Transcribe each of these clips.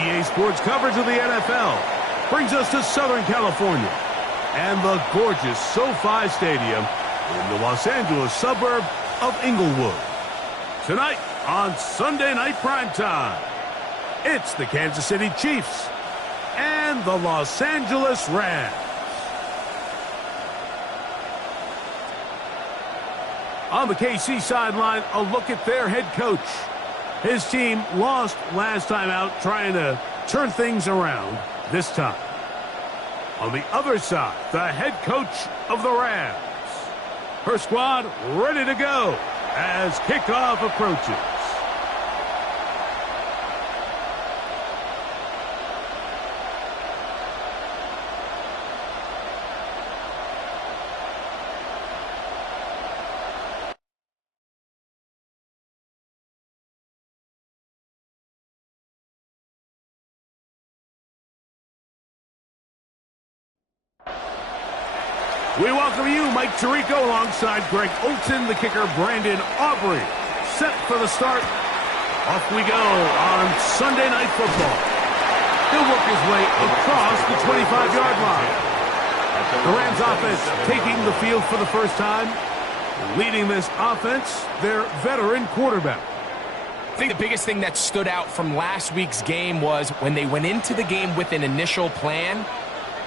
EA Sports coverage of the NFL brings us to Southern California and the gorgeous SoFi Stadium in the Los Angeles suburb of Inglewood. Tonight on Sunday Night Primetime, it's the Kansas City Chiefs and the Los Angeles Rams. On the KC sideline, a look at their head coach. His team lost last time out, trying to turn things around this time. On the other side, the head coach of the Rams. Her squad ready to go as kickoff approaches. We welcome you, Mike Tirico, alongside Greg Olson, the kicker, Brandon Aubrey. Set for the start. Off we go on Sunday Night Football. He'll work his way across the 25-yard line. The Rams offense taking the field for the first time. Leading this offense, their veteran quarterback. I think the biggest thing that stood out from last week's game was when they went into the game with an initial plan,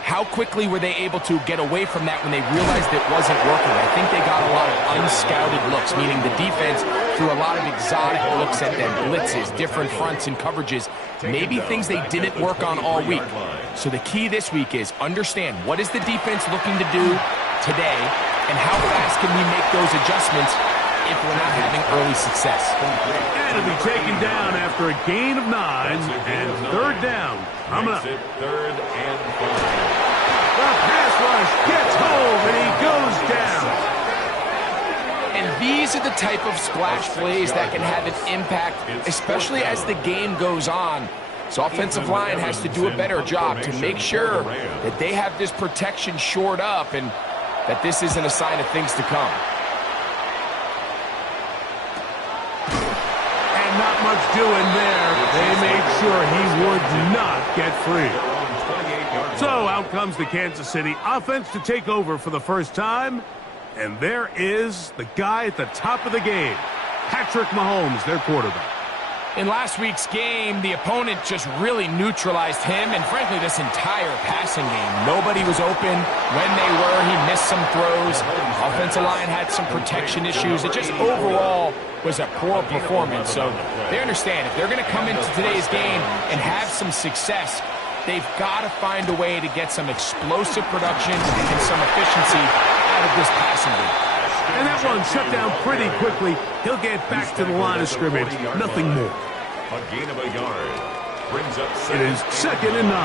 how quickly were they able to get away from that when they realized it wasn't working? I think they got a lot of unscouted looks, meaning the defense threw a lot of exotic looks at them, blitzes, different fronts and coverages, maybe things they didn't work on all week. So the key this week is understand what is the defense looking to do today and how fast can we make those adjustments if we're not having early success. And it'll be taken down after a gain of 9 and third down. Coming up. Third and 5. The pass rush gets home, and he goes down. And these are the type of splash plays that can have an impact, especially as the game goes on. So offensive line has to do a better job to make sure that they have this protection shored up and that this isn't a sign of things to come. And not much doing there. They made sure he would not get free. So out comes the Kansas City offense to take over for the first time. And there is the guy at the top of the game, Patrick Mahomes, their quarterback. In last week's game, the opponent just really neutralized him and, frankly, this entire passing game. Nobody was open. When they were, he missed some throws. Offensive line had some protection issues. It just overall was a poor performance. So they understand if they're going to come into today's game and have some success, they've got to find a way to get some explosive production and some efficiency out of this passing game. And that one shut down pretty quickly. He'll get back to the line of scrimmage. Nothing more. A gain of a yard. Brings up It is 2nd and 9.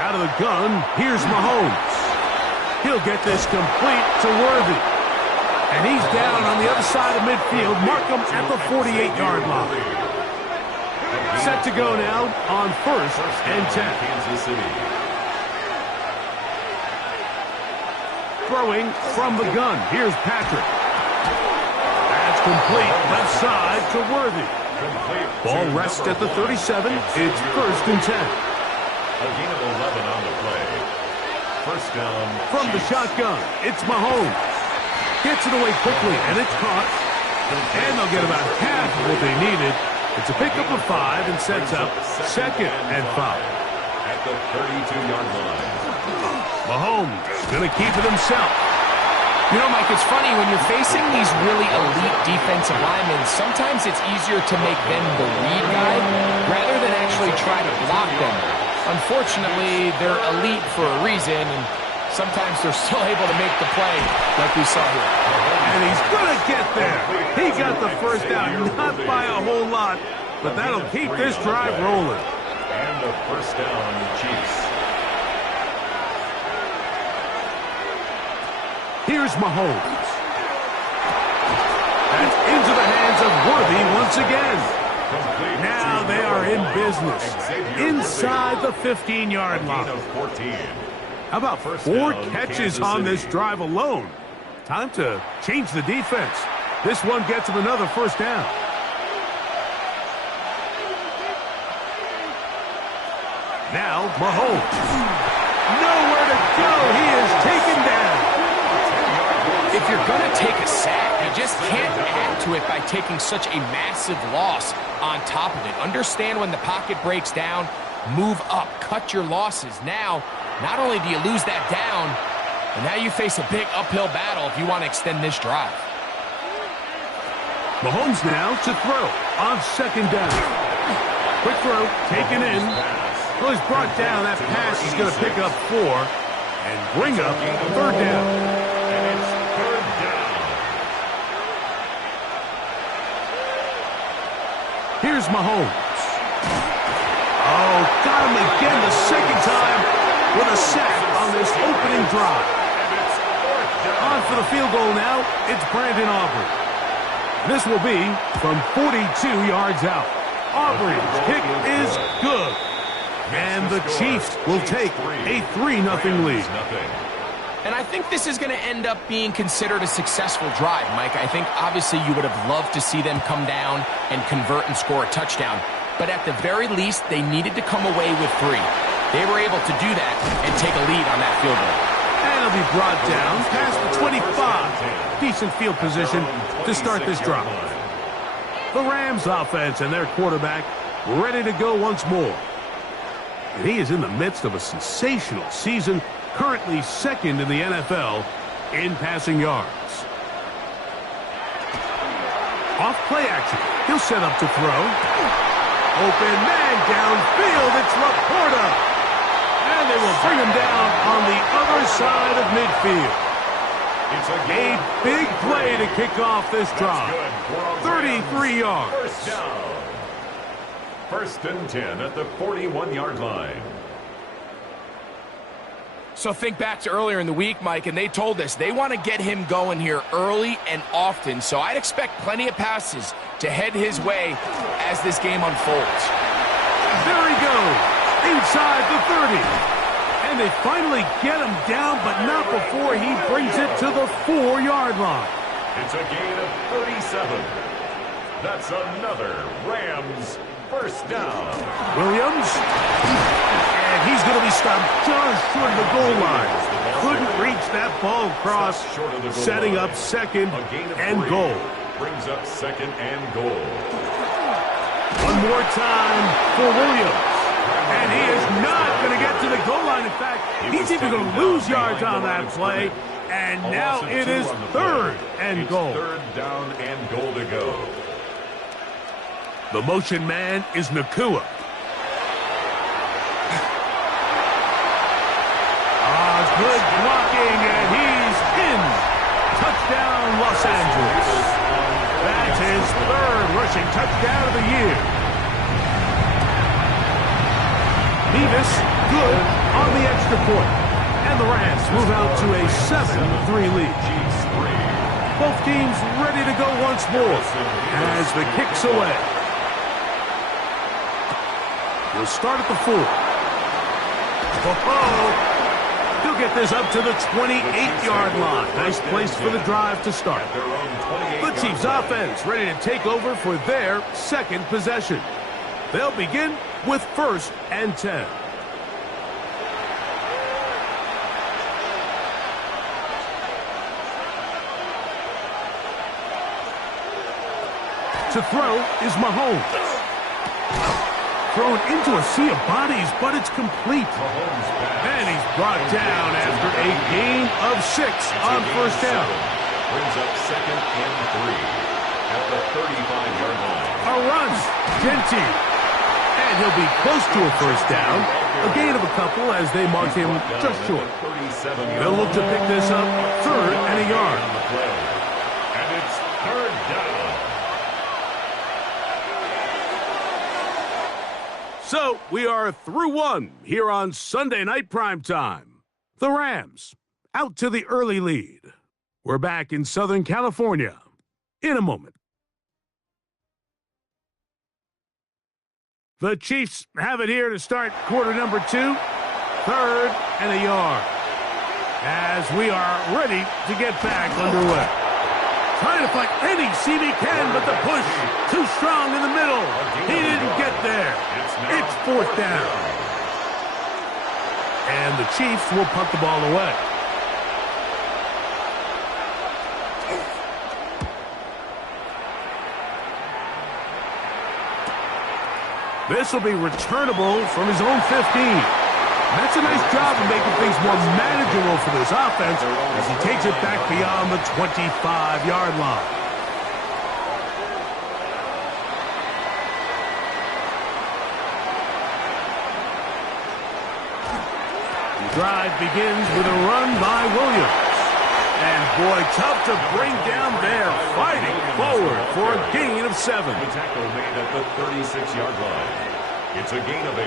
Out of the gun, here's Mahomes. He'll get this complete to Worthy. And he's down on the other side of midfield. Mark him at the 48-yard line. Set to go now on 1st and 10. Kansas City. Throwing from the gun. Here's Patrick. That's complete. Left side to Worthy. Ball rests at the 37. It's 1st and 10. A gain of 11 on the play. First down. From the shotgun, it's Mahomes. Gets it away quickly, and it's caught. And they'll get about half of what they needed. It's a pickup of 5 and sets up 2nd and 5. At the 32-yard line. Mahomes going to keep it himself. You know, Mike, it's funny, when you're facing these really elite defensive linemen, sometimes it's easier to make them the lead guy rather than actually try to block them. Unfortunately, they're elite for a reason, and sometimes they're still able to make the play like we saw here. And he's going to get there. He got the first down, not by a whole lot, but that'll keep this drive rolling. And the first down, Chiefs. Here's Mahomes. That's into the hands of Worthy once again. Now they are in business. Inside the 15-yard line. How about First 4 down, catches Kansas on City. this drive alone? Time to change the defense. This one gets him another first down. Now, Mahomes. Nowhere to go. He is taken down. If you're going to take a sack, you just can't add to it by taking such a massive loss on top of it. Understand when the pocket breaks down, move up, cut your losses. Now, not only do you lose that down, but now you face a big uphill battle if you want to extend this drive. Mahomes now to throw on second down. Quick throw, taken in. Well, he's brought down. That pass is going to pick up 4 and bring up third down. And it's third down. Here's Mahomes. Oh, got him again the second time with a sack on this opening drive. On for the field goal now, it's Brandon Aubrey. This will be from 42 yards out. Aubrey's kick is good. And the Chiefs will take a 3-0 lead. And I think this is going to end up being considered a successful drive, Mike. I think obviously you would have loved to see them come down and convert and score a touchdown. But at the very least, they needed to come away with 3. They were able to do that and take a lead on that field goal. And it'll be brought down past the 25. Decent field position to start this drive. The Rams offense and their quarterback ready to go once more. And he is in the midst of a sensational season, currently second in the NFL in passing yards. Off play action. He'll set up to throw. Open man downfield. It's Laporta. And they will bring him down on the other side of midfield. It's A big play to kick off this drive. 33 yards. First down. First and 10 at the 41-yard line. So think back to earlier in the week, Mike, and they told us they want to get him going here early and often. So I'd expect plenty of passes to head his way as this game unfolds. There he goes, inside the 30. And they finally get him down, but not before he brings it to the 4-yard line. It's a gain of 37. That's another Rams first down. Williams, and he's going to be stopped just short of the goal line. Couldn't reach that ball across, setting up second A gain of and 3 goal. brings up second and goal. One more time for Williams. And he is not going to get to the goal line. In fact, he's even going to lose yards on that play. And now it is third and goal. Third down and goal to go. The motion man is Nakua. Good blocking, and he's in. Touchdown, Los Angeles. That's his third rushing touchdown of the year. Nevis, good on the extra point. And the Rams move out to a 7-3 lead. Both teams ready to go once more as the kick's away. We'll start at the 4. Oh, he'll get this up to the 28-yard line. Nice place for the drive to start. The Chiefs offense ready to take over for their second possession. They'll begin with 1st and 10. To throw is Mahomes. Thrown into a sea of bodies, but it's complete. And he's brought down after a gain of 6 on first down. Brings up second and 3 at the 35-yard line. A run, Genty. And he'll be close to a first down. A gain of a couple as they mark him just short. They'll look to pick this up 3rd and a yard. And it's third down. So we are through one here on Sunday Night Primetime. The Rams out to the early lead. We're back in Southern California in a moment. The Chiefs have it here to start quarter number 2. 3rd and a yard. as we are ready to get back underway. Trying to find any seam he can, but the push too strong in the middle. He didn't get there. It's fourth down. And the Chiefs will punt the ball away. This will be returnable from his own 15. That's a nice job of making things more manageable for this offense as he takes it back beyond the 25-yard line. The drive begins with a run by Williams. And boy, tough to bring down there, fighting forward for a gain of 7. The tackle made at the 36-yard line. It's a gain of 8.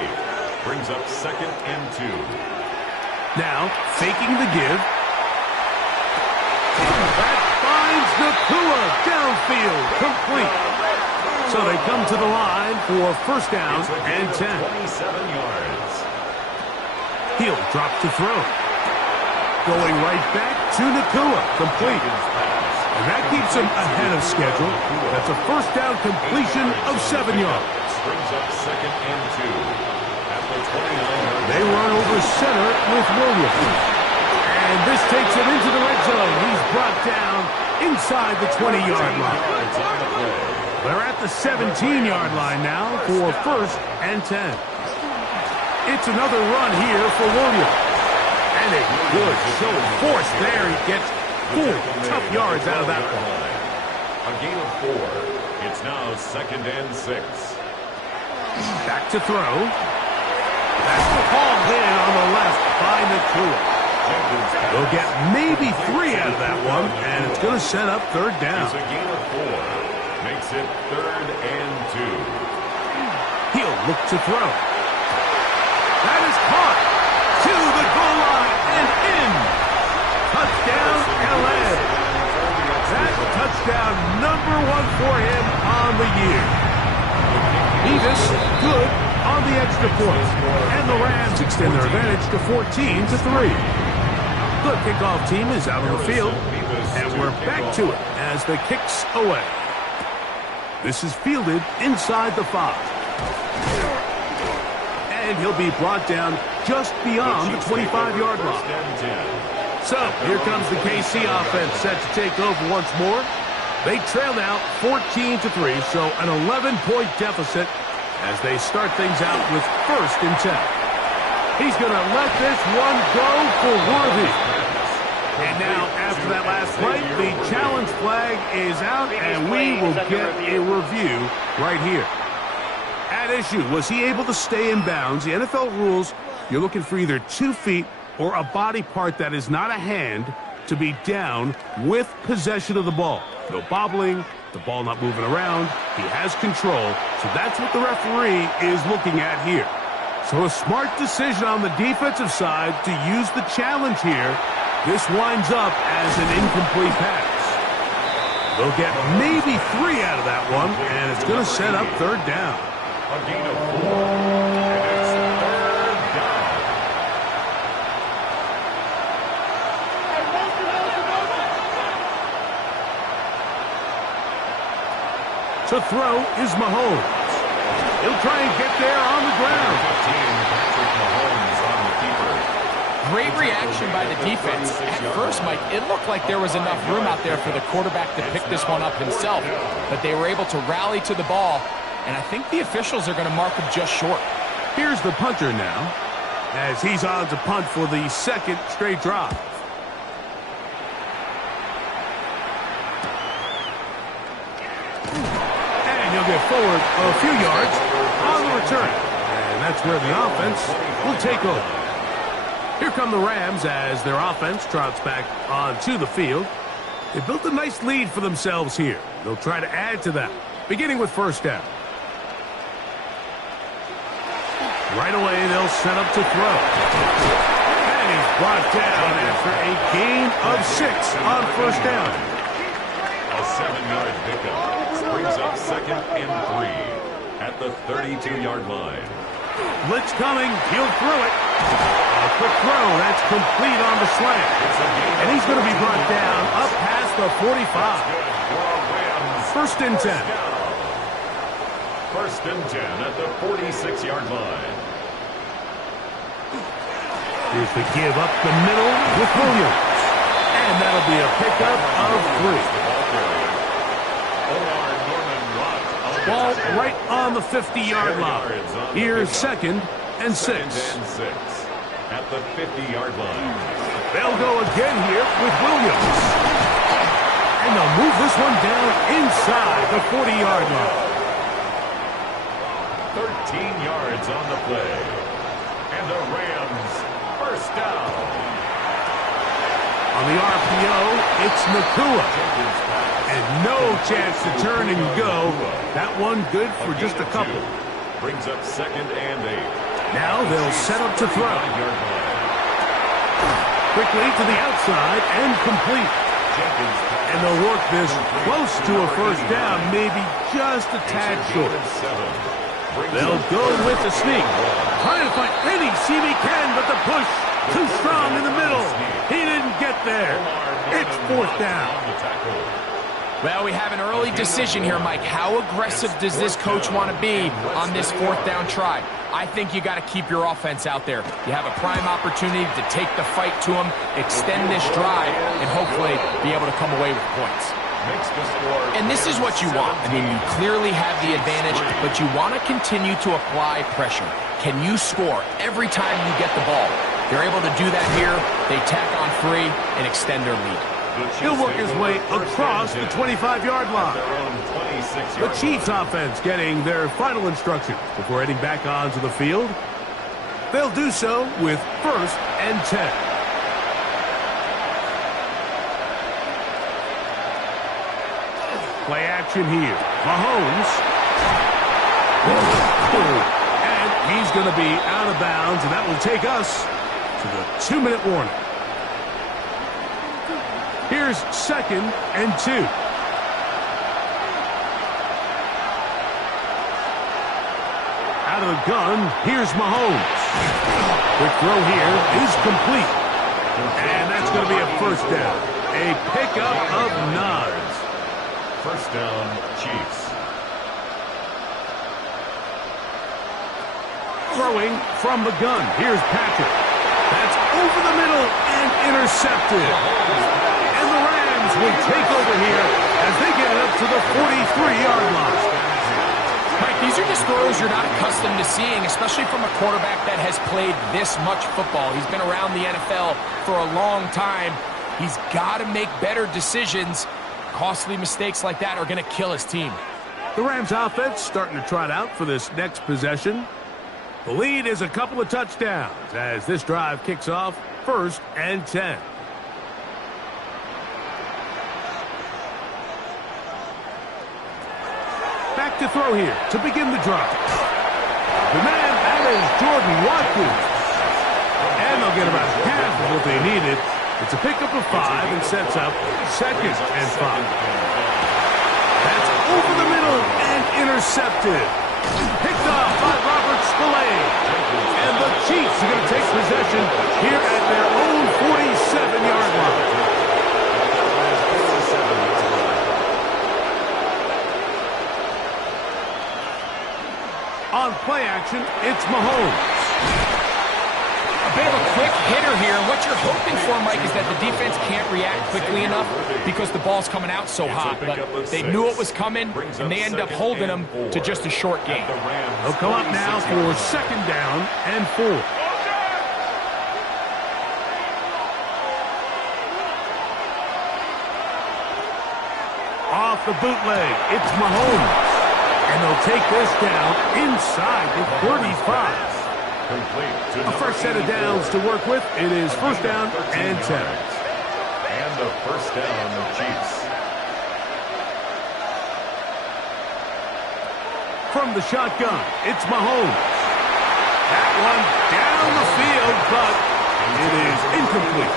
Brings up 2nd and 2. Now, faking the give. That finds Nacua downfield, complete. So they come to the line for first down and 10. 27 yards. He'll drop to throw. Going right back to Nacua, complete. And that keeps him ahead of schedule. That's a first down completion of 7 yards. Brings up 2nd and 2. They run over center with Williams. And this takes him into the red zone. He's brought down inside the 20-yard line. They're at the 17-yard line now for first and 10. It's another run here for Williams. And a good show of force there. He gets 4 tough yards out of that one. A gain of 4. It's now 2nd and 6. Back to throw. That's hauled in on the left by Nacua. They'll get maybe 3 out of that one, and it's going to set up third down. It's a gain of 4. Makes it 3rd and 2. He'll look to throw. That is caught to the goal line and in. Touchdown, LA. That touchdown number 1 for him on the year. Nevis, good on the extra point. And the Rams extend their advantage to 14-3. The kickoff team is out on the field, and we're back to it as the kick's away. This is fielded inside the 5. And he'll be brought down just beyond the 25-yard line. So here comes the KC offense set to take over once more. They trail now 14-3, so an 11-point deficit as they start things out with first and 10. He's going to let this one go for Worthy. And now, after that last play, the challenge flag is out, and we will get a review right here. At issue, was he able to stay in bounds? The NFL rules, you're looking for either 2 feet or a body part that is not a hand to be down with possession of the ball. No bobbling, the ball not moving around. He has control, so that's what the referee is looking at here. So a smart decision on the defensive side to use the challenge here. This winds up as an incomplete pass. They'll get maybe 3 out of that one, and it's going to set up third down. A gain of 4, and it's third down. To throw is Mahomes. He'll try and get there on the ground. 15, Patrick Mahomes on the keeper. Great reaction by the defense. At first, Mike, it looked like there was enough room out there for the quarterback to pick this one up himself, but they were able to rally to the ball, and I think the officials are going to mark him just short. Here's the punter now, as he's on to punt for the second straight drive. And he'll get forward a few yards on the return. And that's where the offense will take over. Here come the Rams as their offense trots back onto the field. They built a nice lead for themselves here. They'll try to add to that, beginning with first down. Right away, they'll set up to throw. And he's brought down after a gain of 6 on first down. A 7-yard pickup brings up 2nd and 3 at the 32-yard line. Blitz coming. He'll throw it. A quick throw. That's complete on the slant. And he's going to be brought down up past the 45. First and 10. First and 10 at the 46-yard line. Here's the give up the middle with Williams. And that'll be a pickup of 3. Ball right on the 50-yard line. Here's second and 6. At the 50-yard line. They'll go again here with Williams. And they'll move this one down inside the 40-yard line. 13 yards on the play. And the Rams first down. On the RPO, it's Nacua. And no chance to turn and go. That one good for just a couple. Brings up second and 8. Now they'll set up to throw. Quickly to the outside and complete. And they'll work this close to a first down, maybe just a tad short. They'll go with the sneak. Trying to find any seam he can, but the push too strong in the middle. He didn't get there. It's fourth down. Well, we have an early decision here, Mike. How aggressive does this coach want to be on this fourth down try? I think you got to keep your offense out there. You have a prime opportunity to take the fight to him, extend this drive, and hopefully be able to come away with points. And this is what you want. I mean, you clearly have the advantage, but you want to continue to apply pressure. Can you score every time you get the ball? They're able to do that here. They tack on 3 and extend their lead. He'll work his way across the 25-yard line. The Chiefs offense getting their final instructions before heading back onto the field. They'll do so with first and 10. Play action here. Mahomes. And he's going to be out of bounds, and that will take us to the 2-minute warning. Here's second and 2. Out of the gun, here's Mahomes. Quick throw here is complete. And that's going to be a first down. A pickup of 9. First down, Chiefs. Throwing from the gun. Here's Patrick. That's over the middle and intercepted. And the Rams will take over here as they get it up to the 43-yard line. Mike, these are just throws you're not accustomed to seeing, especially from a quarterback that has played this much football. He's been around the NFL for a long time. He's got to make better decisions. Costly mistakes like that are going to kill his team. The Rams offense starting to trot out for this next possession. The lead is a couple of touchdowns as this drive kicks off first and 10. Back to throw here to begin the drive. The man, that is Jordan Watkins. And they'll get about half of what they needed. It's a pickup of 5 and sets up second and 5. That's over the middle and intercepted. Picked off by Robert Spillane. And the Chiefs are going to take possession here at their own 47-yard line. On play action, it's Mahomes. A bit of a quick hitter here. What you're hoping for, Mike, is that the defense can't react quickly enough because the ball's coming out so hot. But they knew it was coming, and they end up holding them to just a short game. They'll come up now for second down and 4. Off the bootleg, it's Mahomes. And they'll take this down inside the 35. A fresh set of downs to work with. It is first down and 10. And the first down, the Chiefs. From the shotgun, it's Mahomes. That one down the field, but it is incomplete.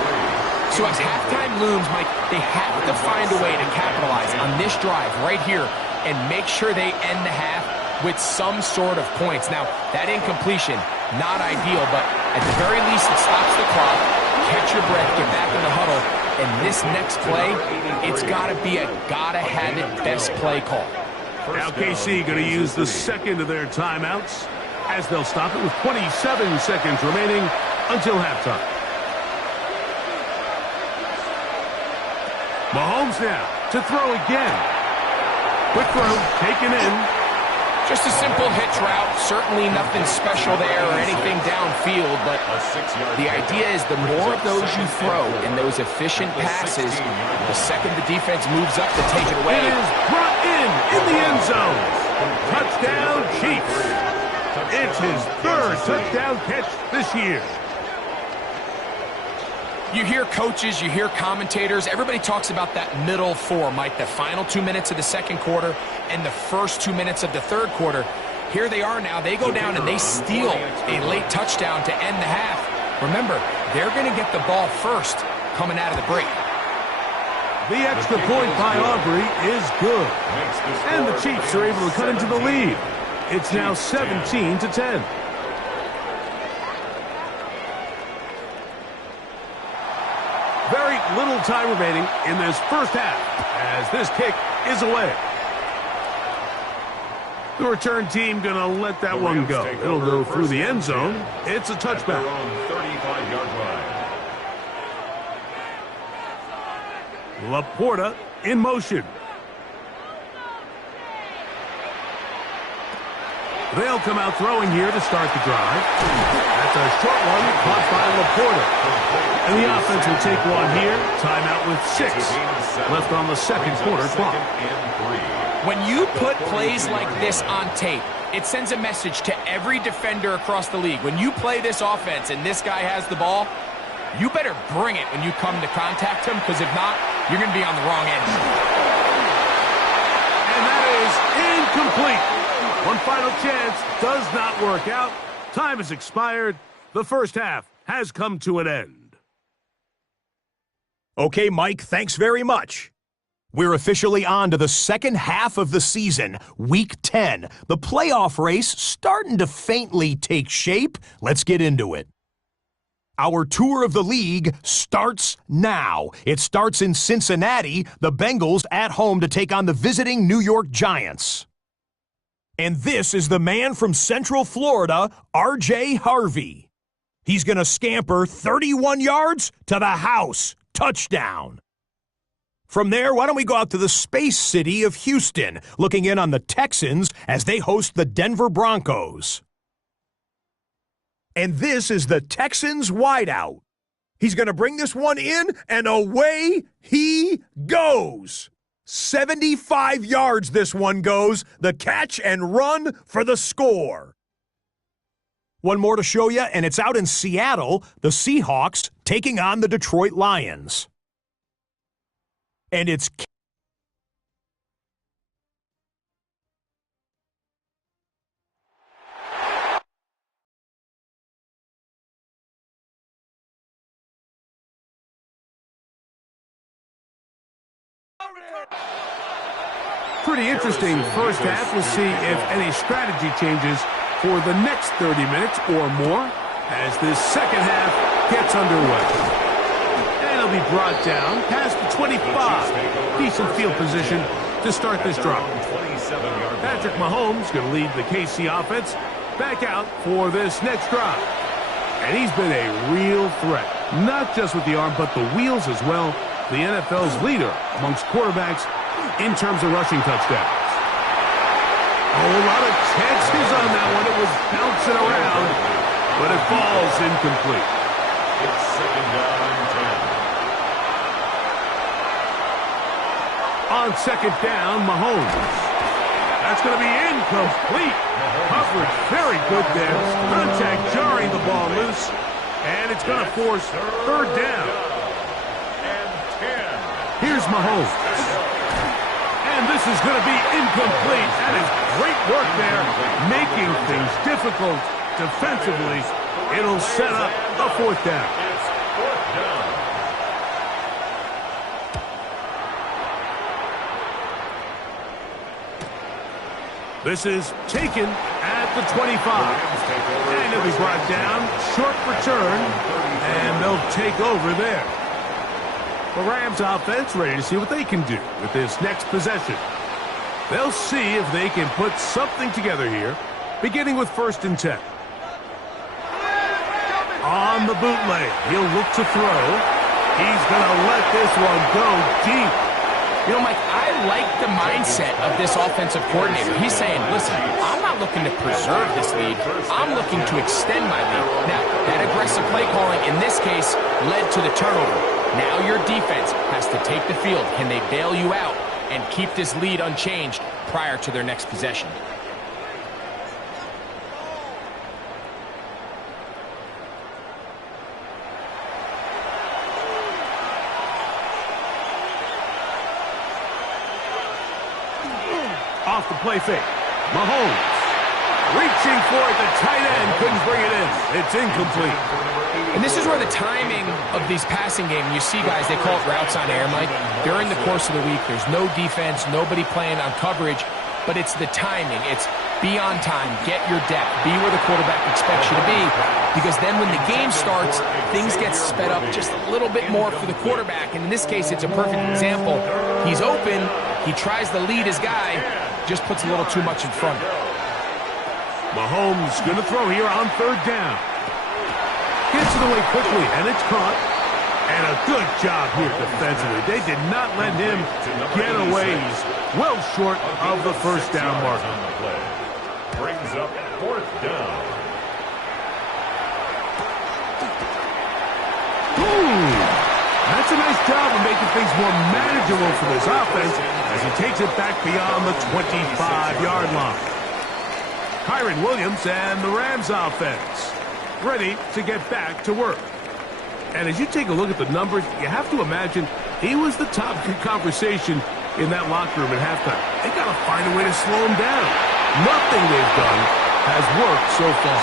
So as halftime looms, Mike, they have to find a way to capitalize on this drive right here and make sure they end the half with some sort of points. Now, that incompletion, not ideal, but at the very least, it stops the clock. Catch your breath, get back in the huddle, and this next play, it's got to be a gotta-have-it best play call. Now KC going to use the second of their timeouts as they'll stop it with 27 seconds remaining until halftime. Mahomes now to throw again. Quick throw, taken in. Just a simple hitch route. Certainly nothing special there or anything downfield, but the idea is the more of those you throw and those efficient passes, the second the defense moves up to take it away. It is brought in the end zone. Touchdown, Chiefs. It's his third touchdown catch this year. You hear coaches, you hear commentators, everybody talks about that middle four, Mike, the final 2 minutes of the second quarter and the first 2 minutes of the third quarter. Here they are now. They go down and they steal a late touchdown to end the half. Remember, they're going to get the ball first coming out of the break. The extra point by Aubrey is good. And the Chiefs are able to cut into the lead. It's now 17-10. Very little time remaining in this first half as this kick is away. The return team going to let that one go. It'll go through the end zone. It's a touchback. 35-yard line. Laporta in motion. They'll come out throwing here to start the drive. That's a short one caught by Laporta. And the offense will take one here. Timeout with 6 left on the second quarter clock. When you put plays like this on tape, it sends a message to every defender across the league. When you play this offense and this guy has the ball, you better bring it when you come to contact him, because if not, you're going to be on the wrong end. And that is incomplete. One final chance does not work out. Time has expired. The first half has come to an end. Okay, Mike, thanks very much. We're officially on to the second half of the season, Week 10. The playoff race starting to faintly take shape. Let's get into it. Our tour of the league starts now. It starts in Cincinnati, the Bengals at home to take on the visiting New York Giants. And this is the man from Central Florida, R.J. Harvey. He's going to scamper 31 yards to the house. Touchdown. From there, why don't we go out to the Space City of Houston, looking in on the Texans as they host the Denver Broncos. And this is the Texans wideout. He's going to bring this one in, and away he goes. 75 yards this one goes, the catch and run for the score. One more to show you, and it's out in Seattle, the Seahawks taking on the Detroit Lions. And it's Pretty interesting first half. We'll see if any strategy changes for the next 30 minutes or more as this second half gets underway. And it'll be brought down past the 25. Decent field position to start this drive. Patrick Mahomes going to lead the KC offense back out for this next drive. And he's been a real threat, not just with the arm, but the wheels as well. The NFL's leader amongst quarterbacks in terms of rushing touchdowns. A lot of chances on that one. It was bouncing around, but it falls incomplete. It's second down and 10. On second down, Mahomes. That's going to be incomplete. Coverage very good there. Contact jarring the ball loose, and it's going to force third down. And 10. Here's Mahomes. And this is going to be incomplete. That is great work there, making things difficult defensively. It'll set up a fourth down. It's fourth down. This is taken at the 25. And it'll be brought down, short return, and they'll take over there. The Rams offense ready to see what they can do with this next possession. They'll see if they can put something together here, beginning with 1st and 10. On the bootleg, he'll look to throw. He's going to let this one go deep. You know, Mike, I like the mindset of this offensive coordinator. He's saying, listen, I'm not looking to preserve this lead. I'm looking to extend my lead. Now, that aggressive play calling in this case led to the turnover. Now your defense has to take the field. Can they bail you out and keep this lead unchanged prior to their next possession? Off the play fake. Mahomes reaching for it. The tight end couldn't bring it in. It's incomplete. And this is where the timing of these passing game, you see guys, they call it routes on air, Mike. During the course of the week, there's no defense, nobody playing on coverage, but it's the timing. It's be on time, get your depth, be where the quarterback expects you to be, because then when the game starts, things get sped up just a little bit more for the quarterback. And in this case, it's a perfect example. He's open, he tries to lead his guy, just puts a little too much in front. Mahomes going to throw here on 3rd down. Gets it away quickly, and it's caught. And a good job here defensively. They did not let him get away. He's well short of the 1st down mark. Brings up 4th down. Ooh, that's a nice job of making things more manageable for this offense as he takes it back beyond the 25-yard line. Kyren Williams and the Rams offense ready to get back to work. And as you take a look at the numbers, you have to imagine he was the topic of conversation in that locker room at halftime. They got to find a way to slow him down. Nothing they've done has worked so far.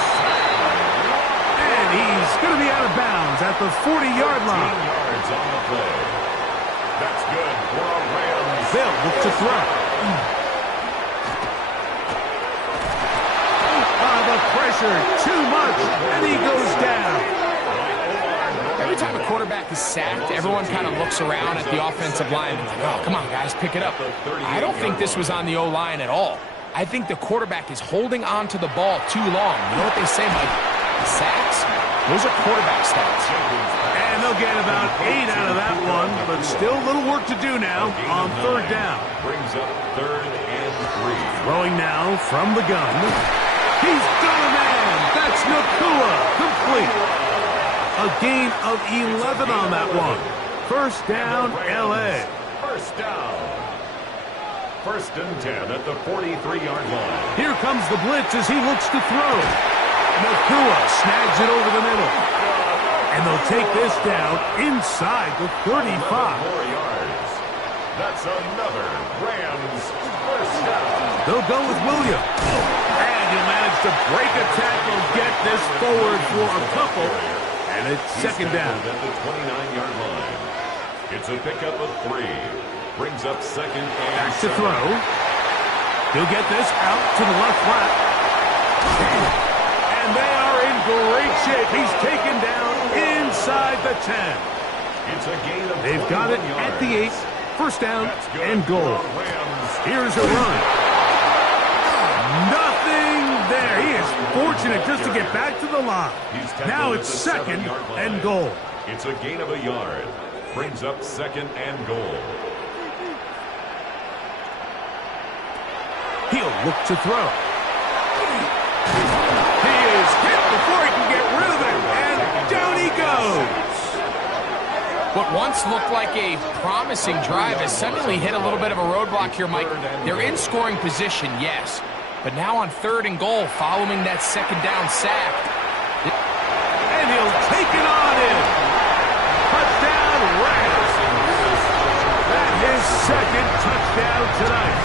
And he's going to be out of bounds at the 40-yard line. 15 yards on the play. That's good for a Rams. They'll look to throw. The pressure, too much, and he goes down. Every time a quarterback is sacked, everyone kind of looks around at the offensive line and like, oh, come on, guys, pick it up. I don't think this was on the O-line at all. I think the quarterback is holding on to the ball too long. You know what they say, Mike? Sacks, those are quarterback stats. And they'll get about 8 out of that one, but still a little work to do now on 3rd down. Brings up 3rd and 3. Throwing now from the gun. He's got a man. That's Nacua. Complete. A gain of 11 on that one. 1st down, L.A. 1st down. 1st and 10 at the 43-yard line. Here comes the blitz as he looks to throw. Nacua snags it over the middle. And they'll take this down inside the 35. 4 yards. That's another Rams 1st down. They'll go with Williams. And he'll manage to break a tackle, get this forward for a couple. And it's 2nd down. At the 29-yard line. It's a pickup of 3. Brings up 2nd and Back to 7. throw. He'll get this out to the left flat. And they are in great shape. He's taken down inside the 10. It's a gain of They've got it 21 at the 8. yards. 1st down That's good and goal. for Rams. Here's a run. Nothing there. He is fortunate just to get back to the line. He's tackled Now at it's the 2nd 7-yard line. and goal. It's a gain of a yard. Brings up 2nd and goal. He'll look to throw. He is hit before he can get rid of it, and down he goes. What once looked like a promising drive has suddenly hit a little bit of a roadblock here, Mike. They're in scoring position, yes. But now on 3rd and goal, following that 2nd down sack. And he'll take it on in. Touchdown, Rams. That is 2nd touchdown tonight.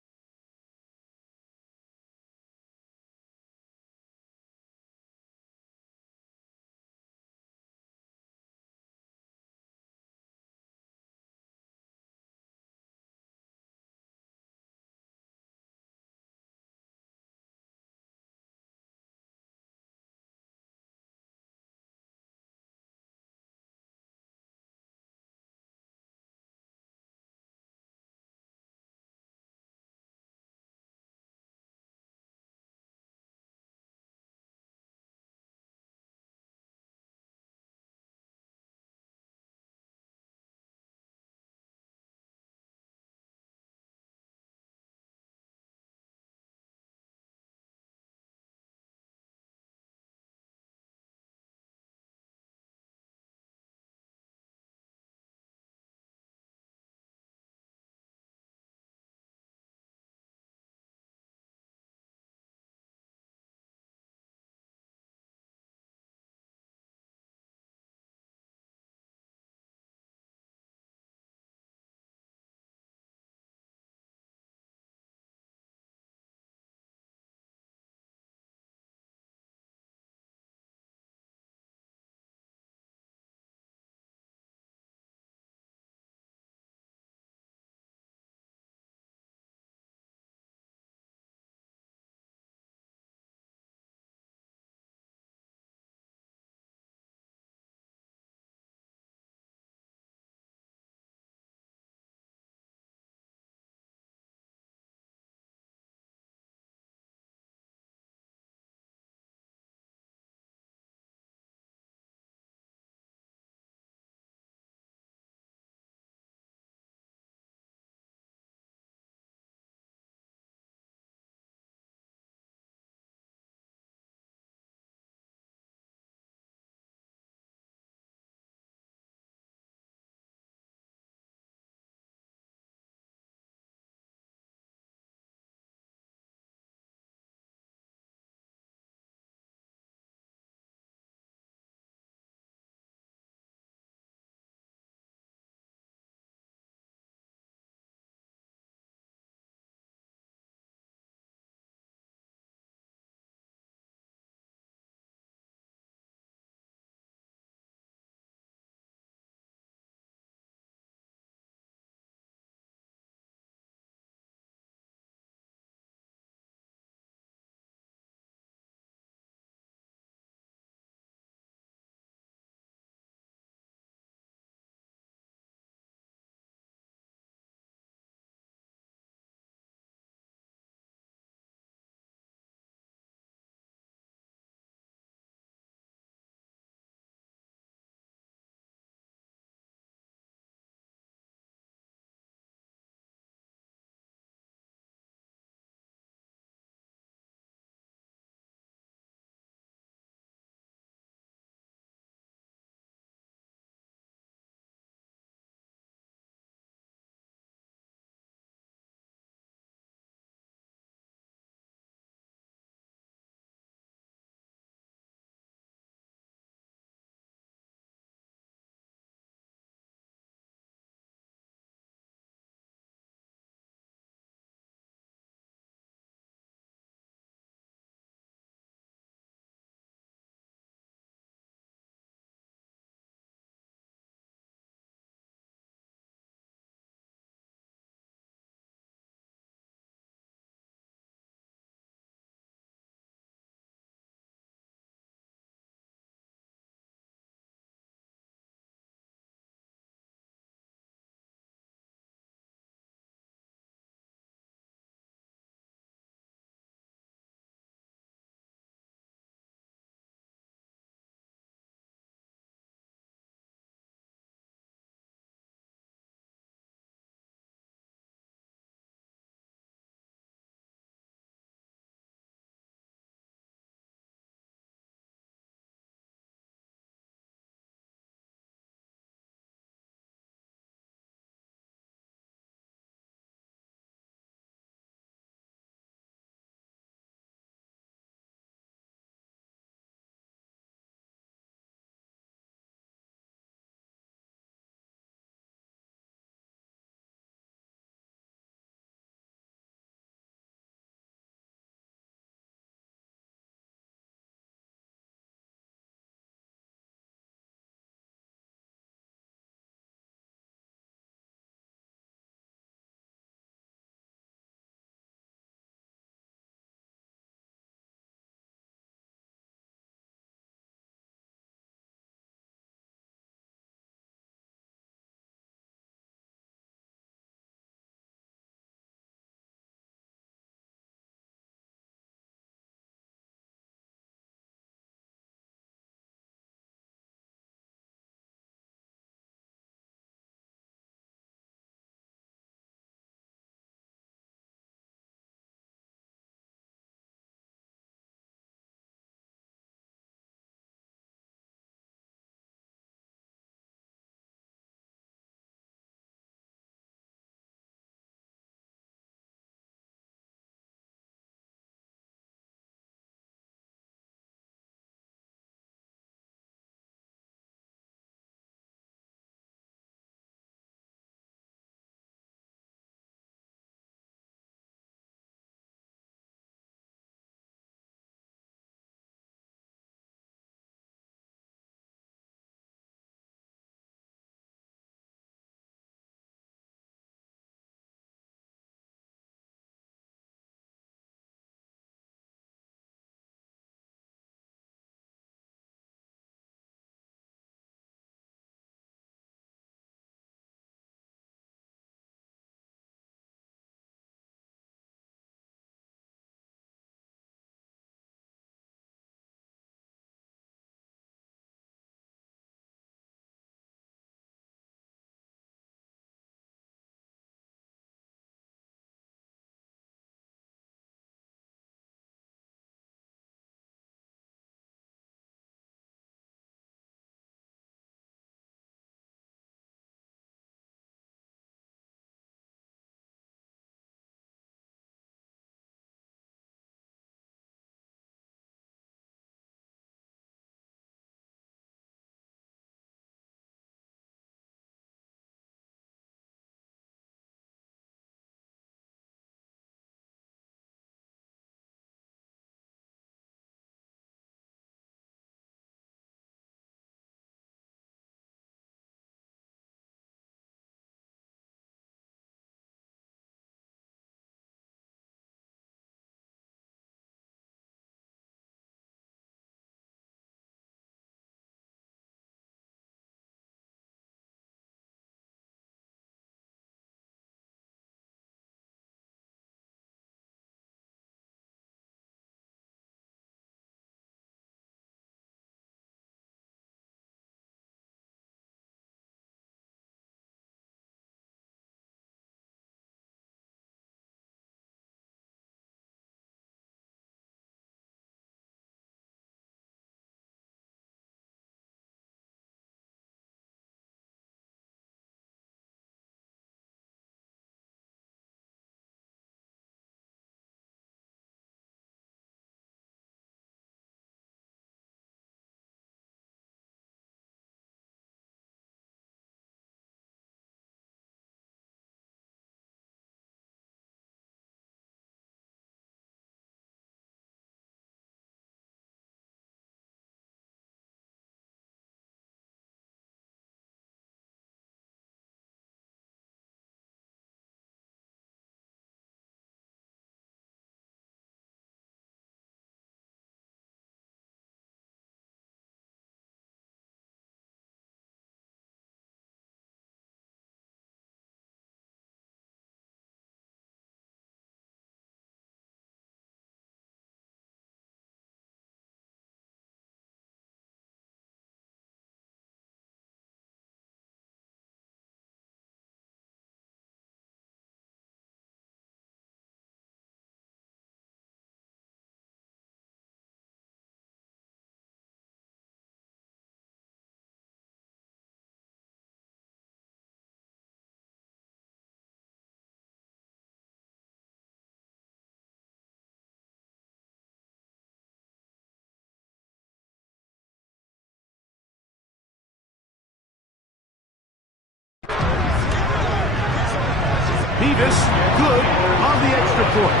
Beavis, good on the extra point.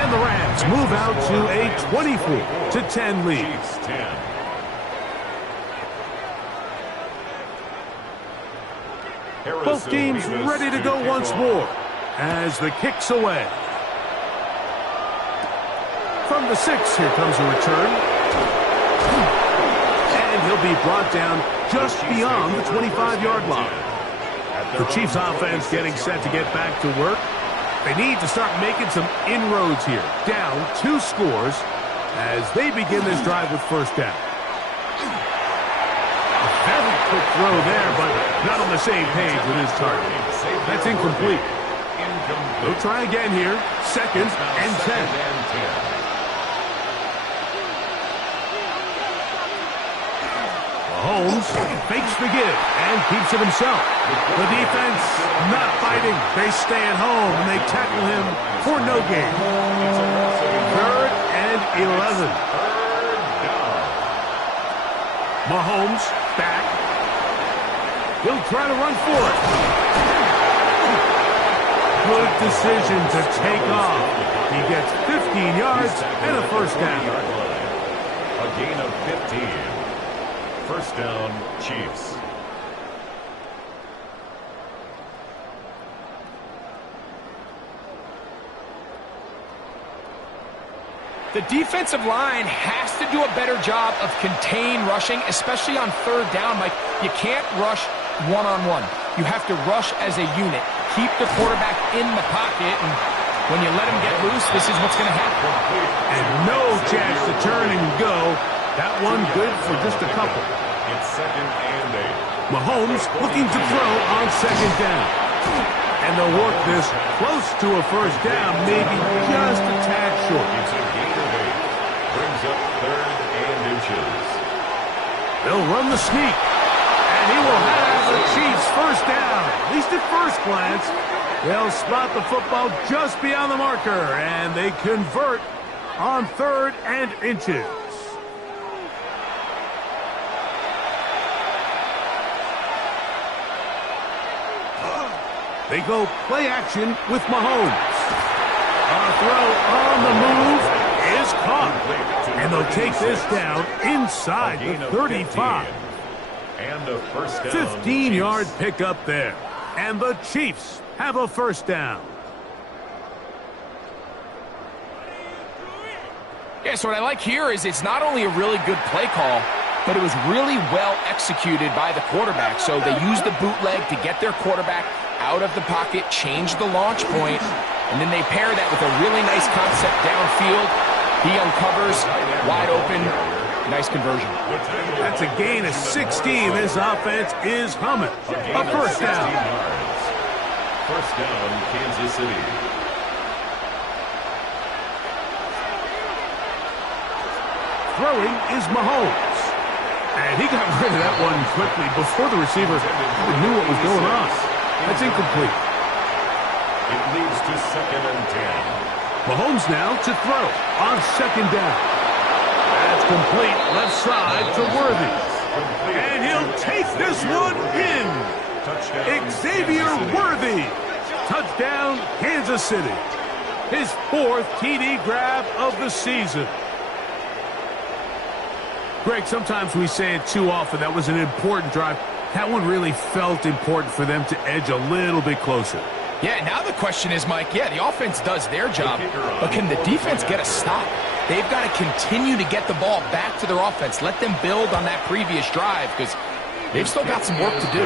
And the Rams move out to a 24-10 lead. Chiefs 10. Both teams ready to go once more as the kick's away. From the 6, here comes a return. And he'll be brought down just beyond the 25-yard line. The Chiefs offense getting set to get back to work. They need to start making some inroads here. Down 2 scores as they begin this drive with first down. A very quick throw there, but not on the same page with his target. That's incomplete. They'll try again here. 2nd and 10. Mahomes fakes the give and keeps it himself. The defense not fighting. They stay at home and they tackle him for no gain. 3rd and 11. Mahomes back. He'll try to run for it. Good decision to take off. He gets 15 yards and a first down. A gain of 15. First down, Chiefs. The defensive line has to do a better job of contain rushing, especially on 3rd down. Mike, you can't rush one-on-one. You have to rush as a unit. Keep the quarterback in the pocket, and when you let him get loose, this is what's going to happen. And no chance to turn and go. That one good for just a couple. It's 2nd and 8. Mahomes looking to throw on 2nd down. And they'll work this close to a first down, maybe just a tad short. It's a gain of 8. Brings up 3rd and inches. They'll run the sneak. And he will have the Chiefs first down. At least at first glance. They'll spot the football just beyond the marker. And they convert on 3rd and inches. They go play action with Mahomes. A throw on the move is caught. And they'll take this down inside the 35. And a first down. 15-yard pickup there. And the Chiefs have a first down. Yeah, so what I like here is it's not only a really good play call, but it was really well executed by the quarterback. So they used the bootleg to get their quarterback out of the pocket, change the launch point, and then they pair that with a really nice concept downfield. He uncovers, wide open, nice conversion. That's a gain of 16. This offense is humming. A first down. First down, Kansas City. Throwing is Mahomes. And he got rid of that one quickly before the receiver even knew what was going on. That's incomplete. It leads to 2nd and 10. Mahomes now to throw on 2nd down. That's complete left side to Worthy. And he'll take this one in. Xavier Worthy. Touchdown, Kansas City. His 4th TD grab of the season. Greg, sometimes we say it too often. That was an important drive. That one really felt important for them to edge a little bit closer. Yeah, now the question is, Mike, yeah, the offense does their job, but can the defense get a stop? They've got to continue to get the ball back to their offense. Let them build on that previous drive because they've still got some work to do.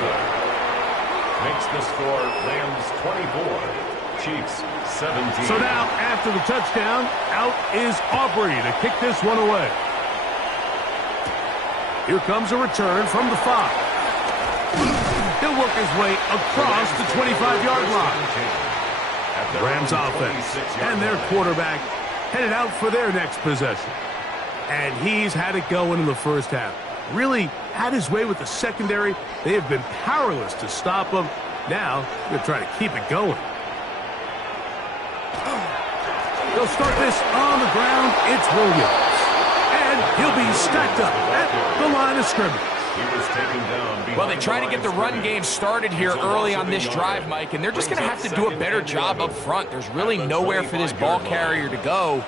Makes the score Rams 24, Chiefs 17. So now, after the touchdown, out is Aubrey to kick this one away. Here comes a return from the 5. He'll work his way across the 25-yard line. The Rams offense and their quarterback headed out for their next possession. And he's had it going in the first half. Really had his way with the secondary. They have been powerless to stop him. Now, they're trying to keep it going. They'll start this on the ground. It's Williams. And he'll be stacked up at the line of scrimmage. He was taken down. Well, they try to get the run game started here early on this drive, Mike, and they're just going to have to do a better job up front. There's really nowhere for this ball carrier to go.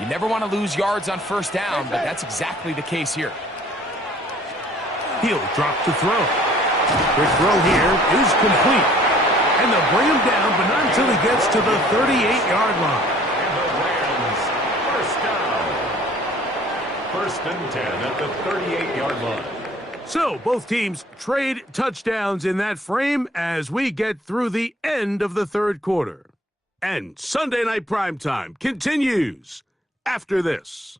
You never want to lose yards on first down, but that's exactly the case here. He'll drop to throw. Quick throw here is complete. And they'll bring him down, but not until he gets to the 38-yard line. And the Rams, first down. 1st and 10 at the 38-yard line. So, both teams trade touchdowns in that frame as we get through the end of the third quarter. And Sunday Night Primetime continues after this.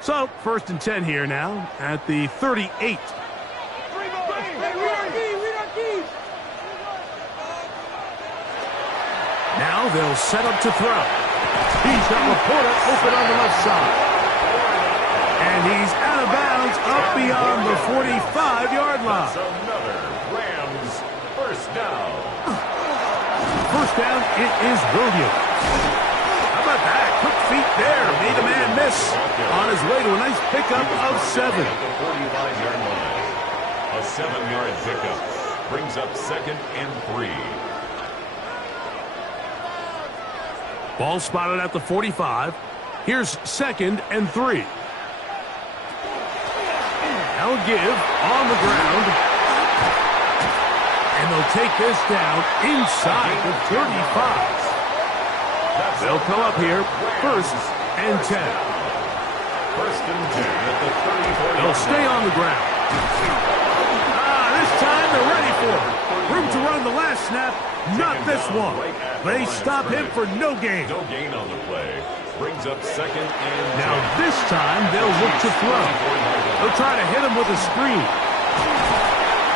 So, 1st and 10 here now at the 38. Now they'll set up to throw. He's got Laporta open on the left side. And he's out of bounds up beyond the 45-yard line. That's another Rams first down. First down, it is Williams. How about that? Quick feet there. Made a man miss on his way to a nice pickup of 7. At the 45-yard line. A 7-yard pickup brings up 2nd and 3. Ball spotted at the 45. Here's 2nd and 3. They'll give on the ground. And they'll take this down inside the 35. They'll come up here 1st and 10. 1st and 10 at the 34. They'll stay on the ground. This time they're ready for it. Room to run the last snap. Not this one. They stop him for no gain. No gain on the play. Brings up 2nd and 10. Now this time they'll look to throw. They'll try to hit him with a screen.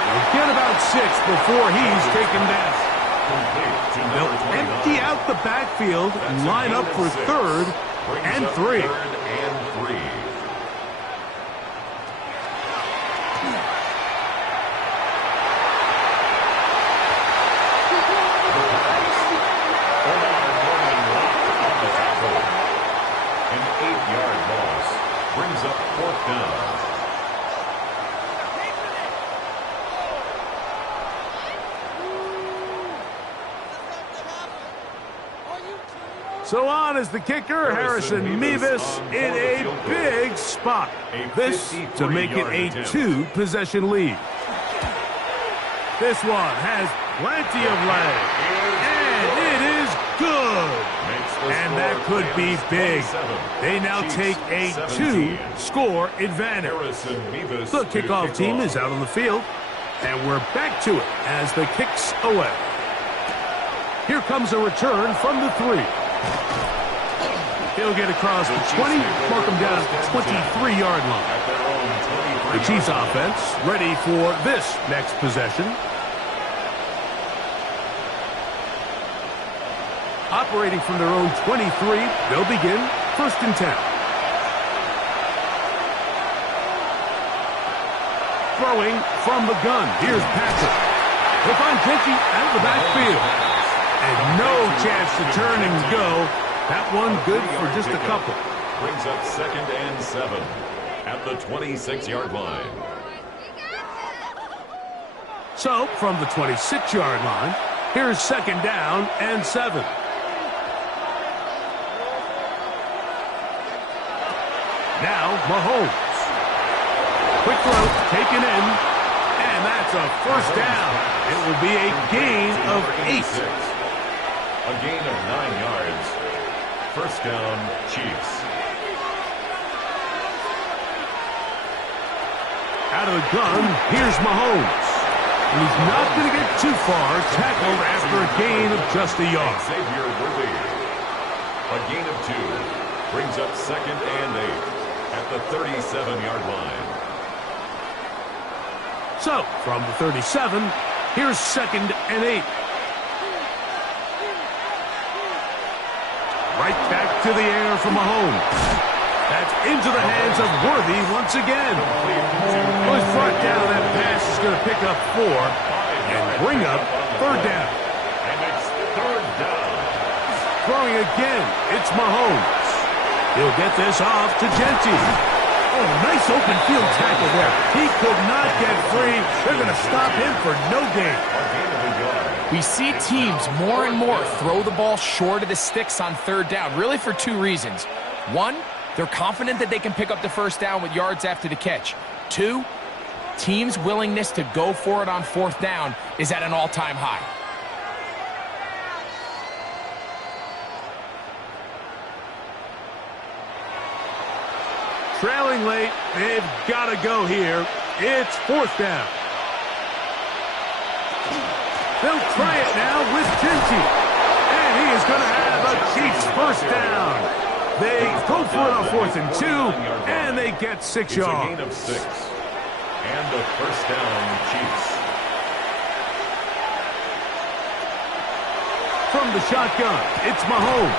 They'll get about 6 before he's taken down. They'll empty out the backfield and line up for 3rd and 3. 3rd and 3. An 8-yard loss brings up 4th down. So on is the kicker, Harrison Mevis, in a big spot. This to make it a 2-possession lead. This one has plenty of leg, and it is good. And that could be big. They now take a 2-score advantage. The kickoff team is out on the field, and we're back to it as the kick's away. Here comes a return from the 3. He'll get across the 20, mark him down at the 23-yard line. The Chiefs offense ready for this next possession. Operating from their own 23, they'll begin 1st and 10. Throwing from the gun. Here's Patrick. He'll find Pinky out of the backfield. And no chance to turn and go. That one good for just a couple. Brings up 2nd and 7 at the 26-yard line. So, from the 26-yard line, here's 2nd down and 7. Now, Mahomes. Quick throw, taken in, and that's a 1st down. It will be a gain of 8. A gain of 9 yards. 1st down, Chiefs. Out of the gun, here's Mahomes. And he's not going to get too far, tackled after a gain of just a yard. Xavier Worthy. A gain of 2. Brings up 2nd and 8 at the 37-yard line. So, from the 37, here's 2nd and 8. Right back to the air for Mahomes. That's into the hands of Worthy once again. Well, he's brought down. That pass is going to pick up 4 and bring up third down. And it's third down. Throwing again, it's Mahomes. He'll get this off to Genty. Oh, nice open field tackle there. He could not get free. They're going to stop him for no gain. We see teams more and more throw the ball short of the sticks on third down, really for 2 reasons. 1, they're confident that they can pick up the first down with yards after the catch. 2, teams' willingness to go for it on fourth down is at an all-time high. Trailing late, they've got to go here. It's fourth down. They'll try it now with Genty. And he is going to have a Chiefs first down. They go for it on 4th and 2, and they get 6 yards. It's a gain of 6. And a first down, Chiefs. From the shotgun, it's Mahomes.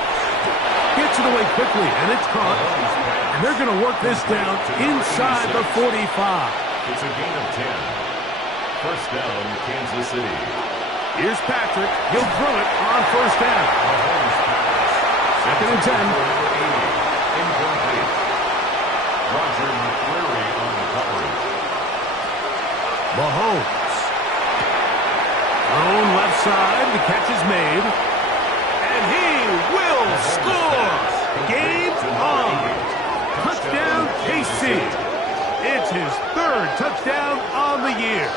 Gets it away quickly, and it's caught. And they're going to work this down inside the 45. It's a gain of 10. First down, Kansas City. Here's Patrick. He'll throw it on first down. Second and 10. Incomplete. Roger McCreary on the coverage. Mahomes. Thrown left side. The catch is made. And he will score. Game on. Touchdown, KC. It's his 3rd touchdown on the year.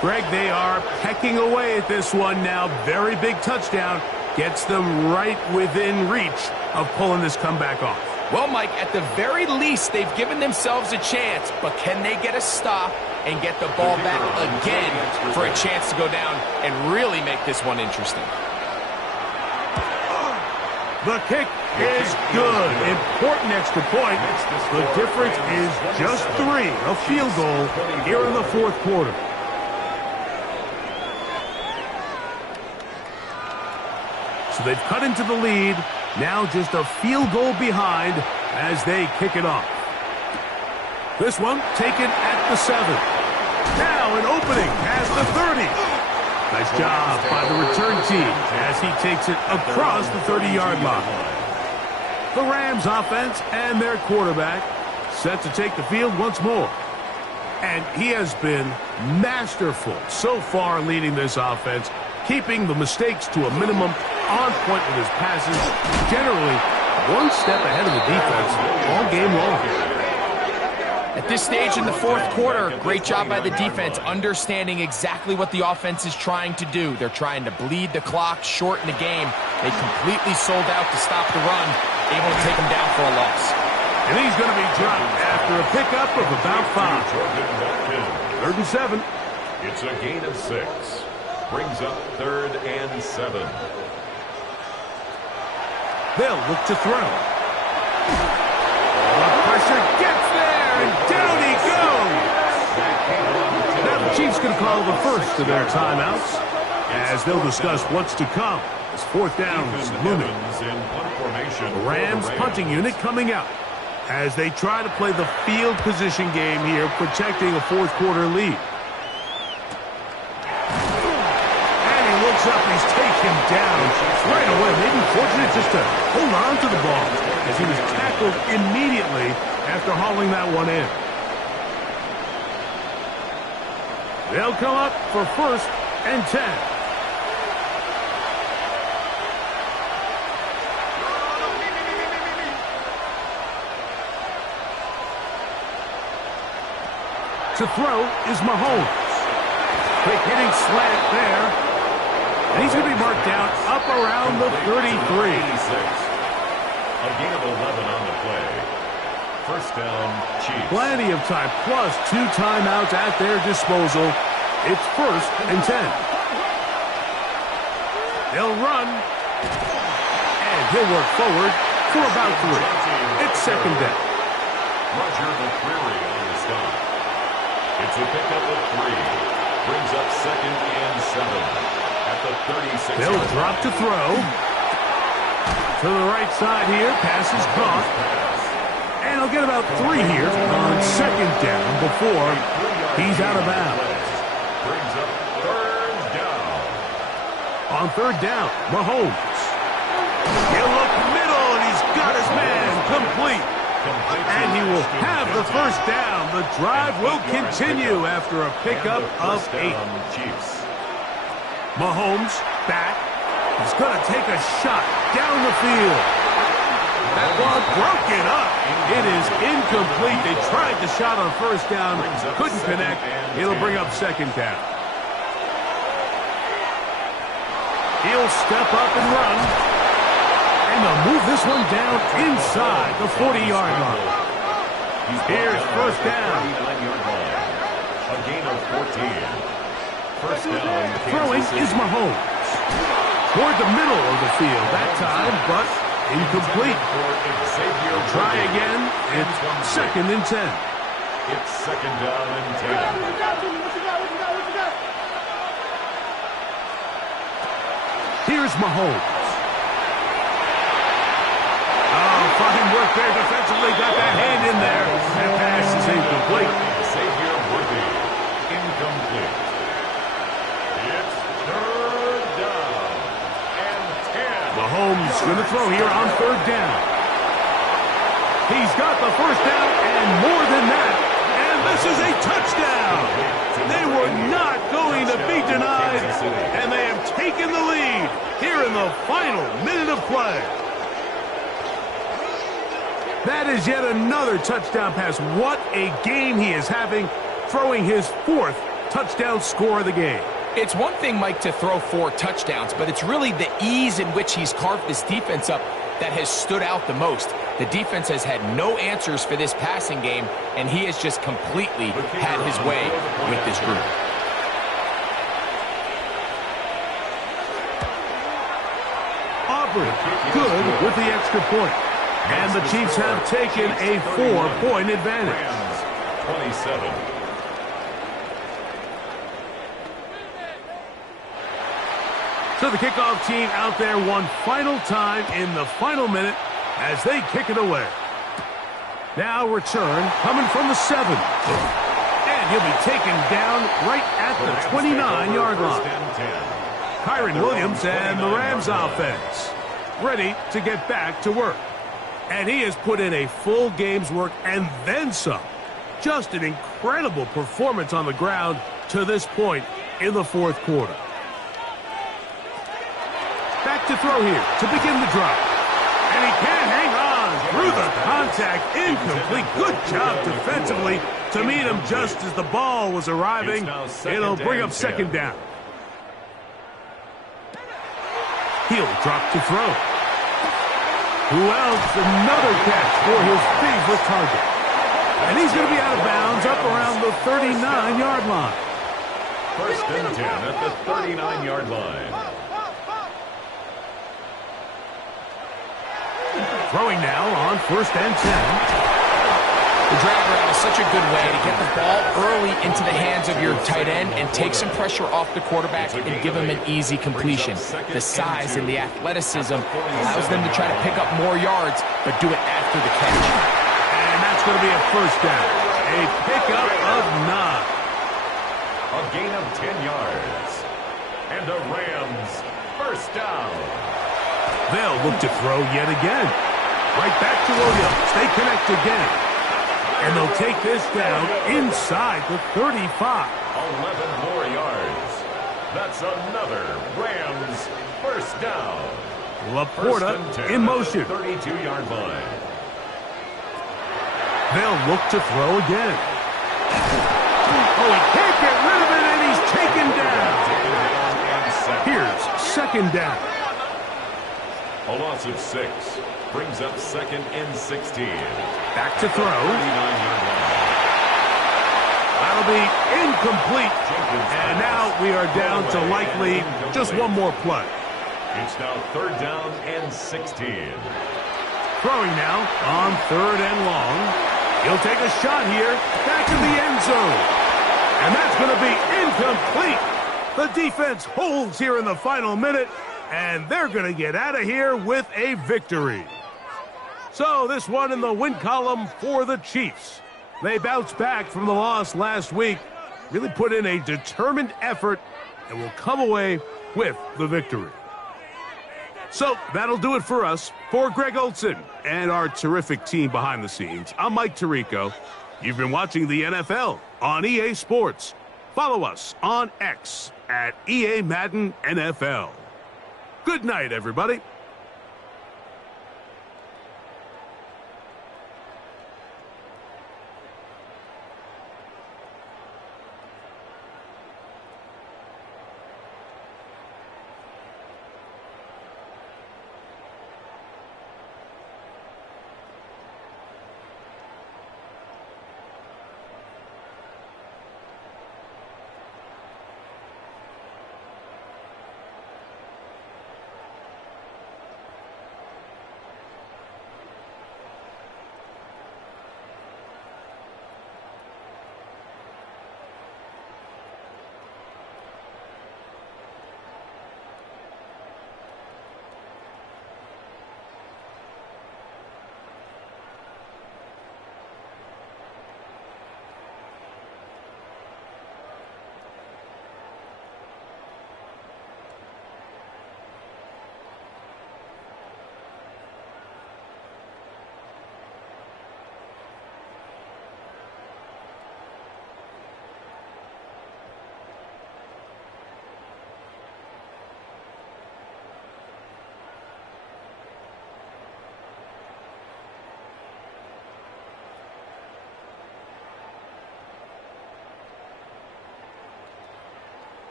Greg, they are pecking away at this one now. Very big touchdown. Gets them right within reach of pulling this comeback off. Well, Mike, at the very least, they've given themselves a chance, but can they get a stop and get the ball back again for a chance to go down and really make this one interesting? The kick is good. Important extra point. The difference is just 3. A field goal here in the 4th quarter. So they've cut into the lead. Now just a field goal behind as they kick it off. This one taken at the 7. Now an opening at the 30. Nice job by the return team as he takes it across the 30-yard line. The Rams offense and their quarterback set to take the field once more. And he has been masterful so far leading this offense, keeping the mistakes to a minimum, on point with his passes, generally one step ahead of the defense all game long. At this stage in the 4th quarter, great job by the defense, understanding exactly what the offense is trying to do. They're trying to bleed the clock, shorten the game. They completely sold out to stop the run, able to take them down for a loss. And he's going to be dropped after a pickup of about 5. 3rd and 7. It's a gain of 6. Brings up 3rd and 7. They'll look to throw. The pressure gets there, and down he goes. Now the Chiefs going to call the first of their timeouts as they'll discuss what's to come. As 4th down is looming. The Rams punting unit coming out as they try to play the field position game here, protecting a 4th quarter lead. And he looks up, he's taken down right away. Maybe fortunate just to hold on to the ball as he was tackled immediately after hauling that one in. They'll come up for 1st and 10. To throw is Mahomes. Quick hitting slant there. And he's going to be marked down up around the 33. A gain of 11 on the play. First down, Chiefs. Plenty of time, plus 2 timeouts at their disposal. It's 1st and 10. They'll run. And he'll work forward for about 3. It's 2nd down. Roger McCreary on the stop. It's a pickup of 3. Brings up 2nd and 7 at the 36. They'll drop to throw. To the right side here. Pass is caught. And he'll get about 3 here on second down before he's out of bounds. Brings up third down. On third down, Mahomes. He'll look middle, and he's got his man complete. And he will have the first down. The drive will continue after a pickup of 8. Chiefs. Mahomes back. He's going to take a shot down the field. That ball broken up. It is incomplete. They tried the shot on first down. Couldn't connect. It'll bring up second down. He'll step up and run. And they'll move this one down inside the 40-yard line. Here's first down. A gain of 14. First down. Throwing is Mahomes. Toward the middle of the field that time, but incomplete. Try again. It's second and 10. It's second down and 10. Here's Mahomes. Fine work there defensively. Got that hand in there. That pass is incomplete. Xavier Worthy. Incomplete. It's third down and 10. Mahomes going to throw here on third down. He's got the first down and more than that. And this is a touchdown. They were not going to be denied. And they have taken the lead here in the final minute of play. That is yet another touchdown pass. What a game he is having, throwing his 4th touchdown score of the game. It's one thing, Mike, to throw 4 touchdowns, but it's really the ease in which he's carved this defense up that has stood out the most. The defense has had no answers for this passing game, and he has just completely had his way with this group. Aubrey, good with the extra point. And the Chiefs have taken a 4-point advantage. 27. So the kickoff team out there one final time in the final minute as they kick it away. Now return coming from the 7. And he'll be taken down right at the 29-yard line. Kyren Williams and the Rams offense ready to get back to work. And he has put in a full game's work and then some. Just an incredible performance on the ground to this point in the 4th quarter. Back to throw here to begin the drive. And he can't hang on through the contact. Incomplete. Good job defensively to meet him just as the ball was arriving. It'll bring up second down. He'll drop to throw. Who else? Another catch for his favorite target. And he's going to be out of bounds up around the 39-yard line. First and 10 at the 39-yard line. Throwing now on first and 10. The drag route is such a good way to get the ball early into the hands of your tight end and take some pressure off the quarterback and give him an easy completion. The size and the athleticism allows them to try to pick up more yards, but do it after the catch. And that's going to be a first down. A pickup of 9. A gain of 10 yards. And the Rams first down. They'll look to throw yet again. Right back to Williams. They connect again. And they'll take this down inside the 35. 11 more yards. That's another Rams first down. Laporta in motion. 32-yard line. They'll look to throw again. Oh, he can't get rid of it, and he's taken down. Here's second down. A loss of 6. Brings up second and 16. Back to throw. 39-yard line. That'll be incomplete. And now we are down to likely just one more play. It's now third down and 16. Throwing now on third and long. He'll take a shot here. Back in the end zone. And that's going to be incomplete. The defense holds here in the final minute. and they're going to get out of here with a victory. So this one in the win column for the Chiefs. They bounced back from the loss last week, really put in a determined effort, and will come away with the victory. So that'll do it for us. For Greg Olsen and our terrific team behind the scenes, I'm Mike Tirico. You've been watching the NFL on EA Sports. Follow us on X at EA Madden NFL. Good night, everybody.